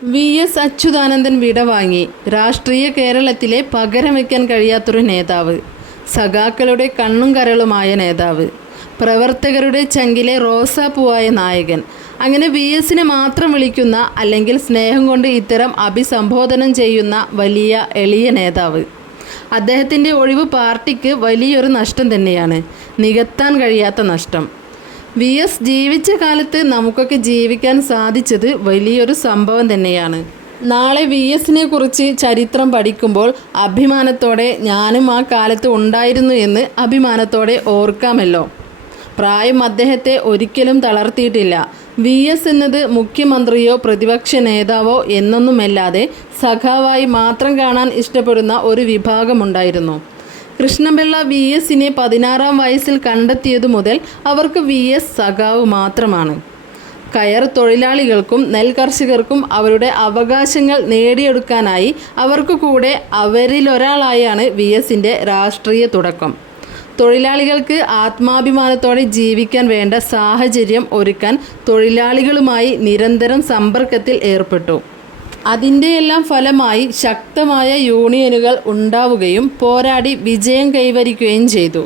VS. Achuthanandan വിടവാങ്ങി. രാഷ്ട്രീയ കേരളത്തിലെ പകരം വയ്ക്കാൻ കഴിയാത്തൊരു നേതാവ്. സഖാക്കളുടെ കണ്ണും കരളുമായ നേതാവ്. പ്രവർത്തകരുടെ ചങ്കിലെ റോസാപ്പൂവായ നായകൻ. അങ്ങനെ വി.എസിനെ മാത്രം വിളിക്കുന്ന അല്ലെങ്കിൽ സ്നേഹം കൊണ്ട് ഇത്തരം അഭിസംബോധനം ചെയ്യുന്ന വലിയ എളിയ നേതാവ്. അദ്ദേഹത്തിൻ്റെ ഒഴിവ് പാർട്ടിക്ക് വലിയൊരു നഷ്ടം തന്നെയാണ്, നികത്താൻ കഴിയാത്ത നഷ്ടം. വി.എസ്. ജീവിച്ച കാലത്ത് നമുക്കൊക്കെ ജീവിക്കാൻ സാധിച്ചത് വലിയൊരു സംഭവം തന്നെയാണ്. നാളെ വി.എസിനെ കുറിച്ച് ചരിത്രം പഠിക്കുമ്പോൾ അഭിമാനത്തോടെ ഞാനും ആ കാലത്ത് ഉണ്ടായിരുന്നു എന്ന് അഭിമാനത്തോടെ ഓർക്കാമല്ലോ. പ്രായം അദ്ദേഹത്തെ ഒരിക്കലും തളർത്തിയിട്ടില്ല. വി.എസ്. എന്നത് മുഖ്യമന്ത്രിയോ പ്രതിപക്ഷ നേതാവോ എന്നൊന്നുമല്ലാതെ സഖാവായി മാത്രം കാണാൻ ഇഷ്ടപ്പെടുന്ന ഒരു വിഭാഗമുണ്ടായിരുന്നു. കൃഷ്ണപിള്ള വി.എസിനെ 16-ാം വയസ്സിൽ കണ്ടെത്തിയതു മുതൽ അവർക്ക് വി.എസ്. സഖാവ് മാത്രമാണ്. കയർ തൊഴിലാളികൾക്കും നെൽകർഷകർക്കും അവരുടെ അവകാശങ്ങൾ നേടിയെടുക്കാനായി അവർക്ക് കൂടെ അവരിലൊരാളായാണ് വി.എസിൻ്റെ രാഷ്ട്രീയ തുടക്കം. തൊഴിലാളികൾക്ക് ആത്മാഭിമാനത്തോടെ ജീവിക്കാൻ വേണ്ട സാഹചര്യം ഒരുക്കാൻ തൊഴിലാളികളുമായി നിരന്തരം സമ്പർക്കത്തിൽ ഏർപ്പെട്ടു. അതിൻ്റെയെല്ലാം ഫലമായി ശക്തമായ യൂണിയനുകൾ ഉണ്ടാവുകയും പോരാടി വിജയം കൈവരിക്കുകയും ചെയ്തു.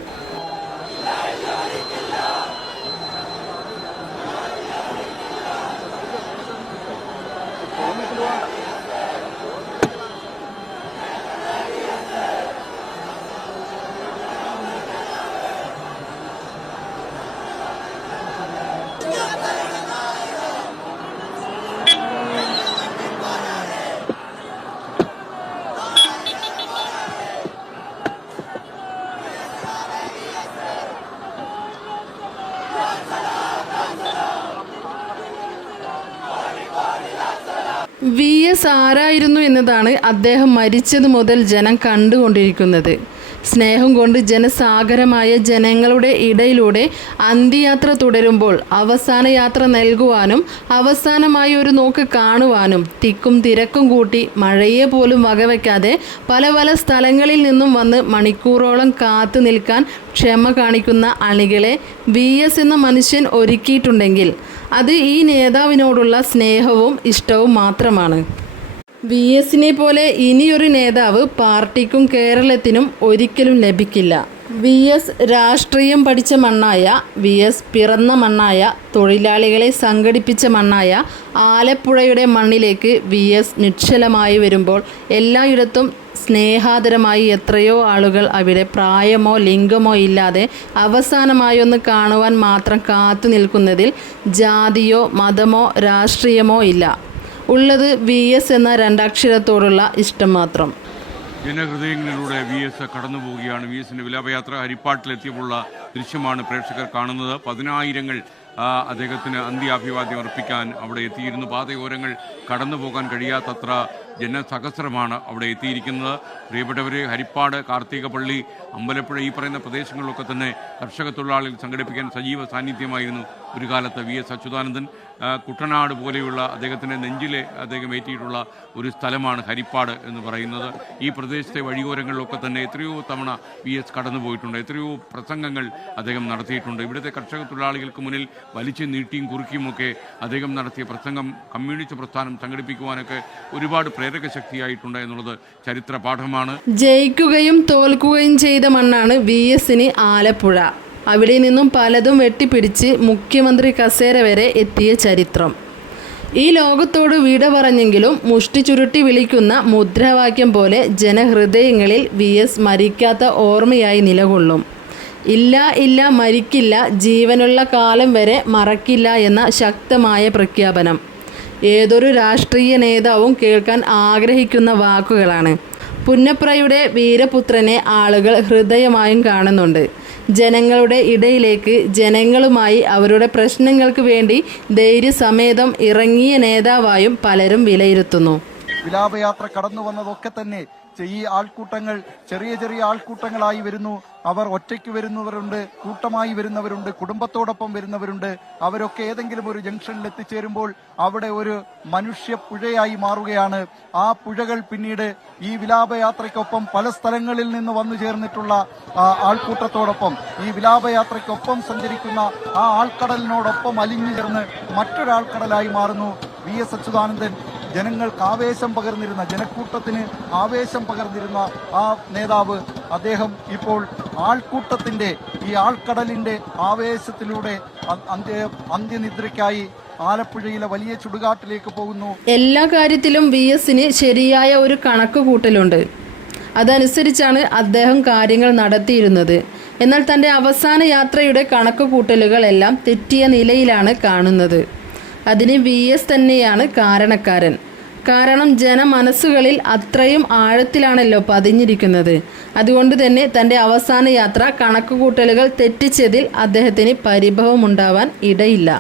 വി.എസ്. ആരായിരുന്നു എന്നതാണ് അദ്ദേഹം മരിച്ചത് മുതൽ ജനം കണ്ടുകൊണ്ടിരിക്കുന്നത്. സ്നേഹം കൊണ്ട് ജനസാഗരമായ ജനങ്ങളുടെ ഇടയിലൂടെ അന്ത്യയാത്ര തുടരുമ്പോൾ അവസാന യാത്ര നൽകുവാനും അവസാനമായി ഒരു നോക്ക് കാണുവാനും തിക്കും തിരക്കും കൂട്ടി മഴയെ പോലും വകവയ്ക്കാതെ പല പല സ്ഥലങ്ങളിൽ നിന്നും വന്ന് മണിക്കൂറോളം കാത്തു നിൽക്കാൻ ക്ഷമ കാണിക്കുന്ന അണികളെ വി.എസ്. എന്ന മനുഷ്യൻ ഒരുക്കിയിട്ടുണ്ടെങ്കിൽ അത് ഈ നേതാവിനോടുള്ള സ്നേഹവും ഇഷ്ടവും മാത്രമാണ്. വി.എസിനെ പോലെ ഇനിയൊരു നേതാവ് പാർട്ടിക്കും കേരളത്തിനും ഒരിക്കലും ലഭിക്കില്ല. വി.എസ്. രാഷ്ട്രീയം പഠിച്ച മണ്ണായ, വി.എസ്. പിറന്ന മണ്ണായ, തൊഴിലാളികളെ സംഘടിപ്പിച്ച മണ്ണായ ആലപ്പുഴയുടെ മണ്ണിലേക്ക് വി.എസ്. നിശ്ചലമായി വരുമ്പോൾ എല്ലായിടത്തും സ്നേഹാദരമായി എത്രയോ ആളുകൾ അവിടെ പ്രായമോ ലിംഗമോ ഇല്ലാതെ അവസാനമായൊന്ന് കാണുവാൻ മാത്രം കാത്തു നിൽക്കുന്നതിൽ ജാതിയോ മതമോ രാഷ്ട്രീയമോ ഇല്ല. ഉള്ളത് വി.എസ്. എന്ന രണ്ടക്ഷരത്തോടുള്ള ഇഷ്ടം മാത്രം. ജനഹൃദയങ്ങളിലൂടെ വി.എസ്. കടന്നു പോവുകയാണ്. വി.എസിൻ്റെ വിലാപയാത്ര ഹരിപ്പാട്ടിലെത്തിയപ്പോഴുള്ള ദൃശ്യമാണ് പ്രേക്ഷകർ കാണുന്നത്. പതിനായിരങ്ങൾ അദ്ദേഹത്തിന് അന്ത്യാഭിവാദ്യം അർപ്പിക്കാൻ അവിടെ എത്തിയിരുന്നു. പാതയോരങ്ങൾ കടന്നു പോകാൻ കഴിയാത്തത്ര ജനസഹസ്രമാണ് അവിടെ എത്തിയിരിക്കുന്നത്. പ്രിയപ്പെട്ടവരെ, ഹരിപ്പാട്, കാർത്തികപ്പള്ളി, അമ്പലപ്പുഴ ഈ പറയുന്ന പ്രദേശങ്ങളിലൊക്കെ തന്നെ കർഷക തൊഴിലാളികൾ സംഘടിപ്പിക്കാൻ സജീവ സാന്നിധ്യമായിരുന്നു ഒരു കാലത്ത് വി.എസ്. അച്യുതാനന്ദൻ. കുട്ടനാട് പോലെയുള്ള അദ്ദേഹത്തിൻ്റെ നെഞ്ചിലെ അദ്ദേഹം ഏറ്റിയിട്ടുള്ള ഒരു സ്ഥലമാണ് ഹരിപ്പാട് എന്ന് പറയുന്നത്. ഈ പ്രദേശത്തെ വഴിയോരങ്ങളിലൊക്കെ തന്നെ എത്രയോ തവണ വി.എസ്. കടന്നു പോയിട്ടുണ്ട്. എത്രയോ പ്രസംഗങ്ങൾ അദ്ദേഹം നടത്തിയിട്ടുണ്ട്. ഇവിടുത്തെ കർഷക തൊഴിലാളികൾക്ക് മുന്നിൽ വലിച്ചു നീട്ടിയും കുറുക്കിയുമൊക്കെ അദ്ദേഹം നടത്തിയ പ്രസംഗം കമ്മ്യൂണിസ്റ്റ് പ്രസ്ഥാനം സംഘടിപ്പിക്കുവാനൊക്കെ ഒരുപാട് പ്രേരക ശക്തിയായിട്ടുണ്ട് എന്നുള്ളത് ചരിത്ര പാഠമാണ്. ജയിക്കുകയും തോൽക്കുകയും ചെയ്ത മണ്ണാണ് വി.എസിന് ആലപ്പുഴ. അവിടെ നിന്നും പലതും വെട്ടിപ്പിടിച്ച് മുഖ്യമന്ത്രി കസേര വരെ എത്തിയ ചരിത്രം. ഈ ലോകത്തോട് വിട പറഞ്ഞെങ്കിലും മുഷ്ടി ചുരുട്ടി വിളിക്കുന്ന മുദ്രാവാക്യം പോലെ ജനഹൃദയങ്ങളിൽ വി.എസ്. മരിക്കാത്ത ഓർമ്മയായി നിലകൊള്ളും. ഇല്ല ഇല്ല, മരിക്കില്ല, ജീവനുള്ള കാലം വരെ മറക്കില്ല എന്ന ശക്തമായ പ്രഖ്യാപനം ഏതൊരു രാഷ്ട്രീയ നേതാവും കേൾക്കാൻ ആഗ്രഹിക്കുന്ന വാക്കുകളാണ്. പുന്നപ്രയുടെ വീരപുത്രനെ ആളുകൾ ഹൃദയമായും കാണുന്നുണ്ട്. ജനങ്ങളുടെ ഇടയിലേക്ക് ജനങ്ങളുമായി അവരുടെ പ്രശ്നങ്ങൾക്ക് വേണ്ടി ധൈര്യസമേതം ഇറങ്ങിയ നേതാവായും പലരും വിലയിരുത്തുന്നു. വിലാപയാത്ര കടന്നു വന്നതൊക്കെ തന്നെ ഈ ആൾക്കൂട്ടങ്ങൾ ചെറിയ ചെറിയ ആൾക്കൂട്ടങ്ങളായി വരുന്നു. അവർ ഒറ്റയ്ക്ക് വരുന്നവരുണ്ട്, കൂട്ടമായി വരുന്നവരുണ്ട്, കുടുംബത്തോടൊപ്പം വരുന്നവരുണ്ട്. അവരൊക്കെ ഏതെങ്കിലും ഒരു ജംഗ്ഷനിൽ എത്തിച്ചേരുമ്പോൾ അവിടെ ഒരു മനുഷ്യ പുഴയായി മാറുകയാണ്. ആ പുഴകൾ പിന്നീട് ഈ വിലാപയാത്രയ്ക്കൊപ്പം പല സ്ഥലങ്ങളിൽ നിന്ന് വന്നു ചേർന്നിട്ടുള്ള ആൾക്കൂട്ടത്തോടൊപ്പം ഈ വിലാപയാത്രയ്ക്കൊപ്പം സഞ്ചരിക്കുന്ന ആ ആൾക്കടലിനോടൊപ്പം അലിഞ്ഞു ചേർന്ന് മറ്റൊരാൾക്കടലായി മാറുന്നു. വി.എസ്. അച്യുതാനന്ദൻ ജനങ്ങൾക്ക് ആവേശം പകർന്നിരുന്ന, ജനക്കൂട്ടത്തിന് ആവേശം പകർന്നിരുന്ന ആ നേതാവ്, അദ്ദേഹം ഇപ്പോൾ ആൾക്കൂട്ടത്തിന്റെ ഈ ആൾക്കടലിന്റെ ആവേശത്തിലൂടെ അന്ത്യനിദ്രയ്ക്കായി ആലപ്പുഴയിലെ വലിയ ചുടുകാട്ടിലേക്ക് പോകുന്നു. എല്ലാ കാര്യത്തിലും VSന് ശരിയായ ഒരു കണക്ക് കൂട്ടലുണ്ട്. അതനുസരിച്ചാണ് അദ്ദേഹം കാര്യങ്ങൾ നടത്തിയിരുന്നത്. എന്നാൽ തൻ്റെ അവസാന യാത്രയുടെ കണക്ക് കൂട്ടലുകളെല്ലാം തെറ്റിയ നിലയിലാണ് കാണുന്നത്. അതിന് VS തന്നെയാണ് കാരണക്കാരൻ. കാരണം ജനമനസ്സുകളിൽ അത്രയും ആഴത്തിലാണല്ലോ പതിഞ്ഞിരിക്കുന്നത്. അതുകൊണ്ട് തന്നെ തൻ്റെ അവസാന യാത്ര കണക്കുകൂട്ടലുകൾ തെറ്റിച്ചതിൽ അദ്ദേഹത്തിന് പരിഭവമുണ്ടാവാൻ ഇടയില്ല.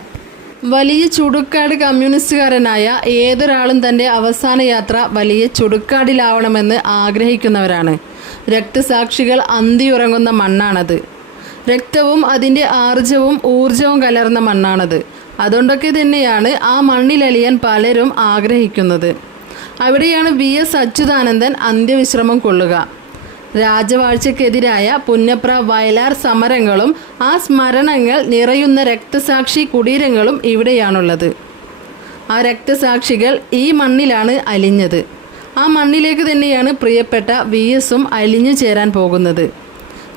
വലിയ ചുടുക്കാട് കമ്മ്യൂണിസ്റ്റുകാരനായ ഏതൊരാളും തൻ്റെ അവസാന യാത്ര വലിയ ചുടുക്കാടിലാവണമെന്ന് ആഗ്രഹിക്കുന്നവരാണ്. രക്തസാക്ഷികൾ അന്തിയുറങ്ങുന്ന മണ്ണാണത്. രക്തവും അതിൻ്റെ ആർജവും ഊർജവും കലർന്ന മണ്ണാണത്. അതുകൊണ്ടൊക്കെ തന്നെയാണ് ആ മണ്ണിലലിയാൻ പലരും ആഗ്രഹിക്കുന്നത്. അവിടെയാണ് VS അച്യുതാനന്ദൻ അന്ത്യവിശ്രമം കൊള്ളുക. രാജവാഴ്ചക്കെതിരായ പുന്നപ്ര വയലാർ സമരങ്ങളും ആ സ്മരണകൾ നിറയുന്ന രക്തസാക്ഷി കുടീരങ്ങളും ഇവിടെയാണുള്ളത്. ആ രക്തസാക്ഷികൾ ഈ മണ്ണിലാണ് അലിഞ്ഞത്. ആ മണ്ണിലേക്ക് തന്നെയാണ് പ്രിയപ്പെട്ട VSും അലിഞ്ഞു ചേരാൻ പോകുന്നത്.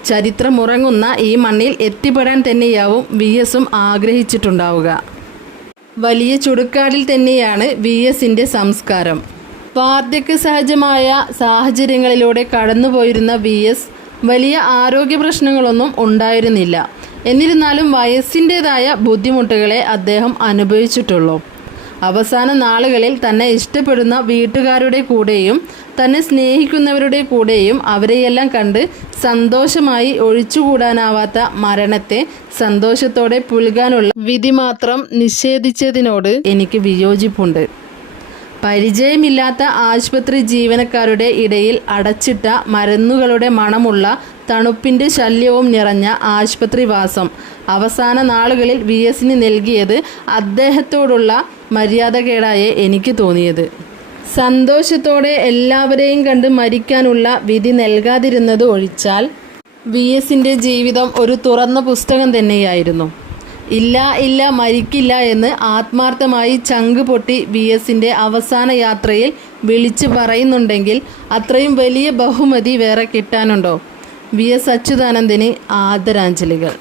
ചരിത്രമുറങ്ങുന്ന ഈ മണ്ണിൽ എത്തിപ്പെടാൻ തന്നെയാവും VSും ആഗ്രഹിച്ചിട്ടുണ്ടാവുക. വലിയ ചുടുക്കാടിൽ തന്നെയാണ് VSന്റെ സംസ്കാരം. വാർദ്ധക്യ സഹജമായ സാഹചര്യങ്ങളിലൂടെ കടന്നുപോയിരുന്ന VS വലിയ ആരോഗ്യ പ്രശ്നങ്ങളൊന്നും ഉണ്ടായിരുന്നില്ല. എന്നിരുന്നാലും വയസ്സിൻ്റെതായ ബുദ്ധിമുട്ടുകളെ അദ്ദേഹം അനുഭവിച്ചിട്ടുള്ളൂ. അവസാന നാളുകളിൽ തന്നെ ഇഷ്ടപ്പെടുന്ന വീട്ടുകാരുടെ കൂടെയും തന്നെ സ്നേഹിക്കുന്നവരുടെ കൂടെയും അവരെയെല്ലാം കണ്ട് സന്തോഷമായി ഒഴിച്ചുകൂടാനാവാത്ത മരണത്തെ സന്തോഷത്തോടെ പുൽകാനുള്ള വിധി മാത്രം നിഷേധിച്ചതിനോട് എനിക്ക് വിയോജിപ്പുണ്ട്. പരിചയമില്ലാത്ത ആശുപത്രി ജീവനക്കാരുടെ ഇടയിൽ അടച്ചിട്ട മരുന്നുകളുടെ മണമുള്ള തണുപ്പിൻ്റെ ശല്യവും നിറഞ്ഞ ആശുപത്രിവാസം അവസാന നാളുകളിൽ VSന് നൽകിയത് അദ്ദേഹത്തോടുള്ള മര്യാദകേടായേ എനിക്ക് തോന്നിയത്. സന്തോഷത്തോടെ എല്ലാവരെയും കണ്ട് മരിക്കാനുള്ള വിധി നൽകാതിരുന്നത് ഒഴിച്ചാൽ VSന്റെ ജീവിതം ഒരു തുറന്ന പുസ്തകം തന്നെയായിരുന്നു. ഇല്ല ഇല്ല മരിക്കില്ല എന്ന് ആത്മാർത്ഥമായി ചങ്ക് പൊട്ടി VSന്റെ അവസാന യാത്രയിൽ വിളിച്ചു പറയുന്നുണ്ടെങ്കിൽ അത്രയും വലിയ ബഹുമതി വേറെ കിട്ടാനുണ്ടോ? VS അച്യുതാനന്ദന് ആദരാഞ്ജലികൾ.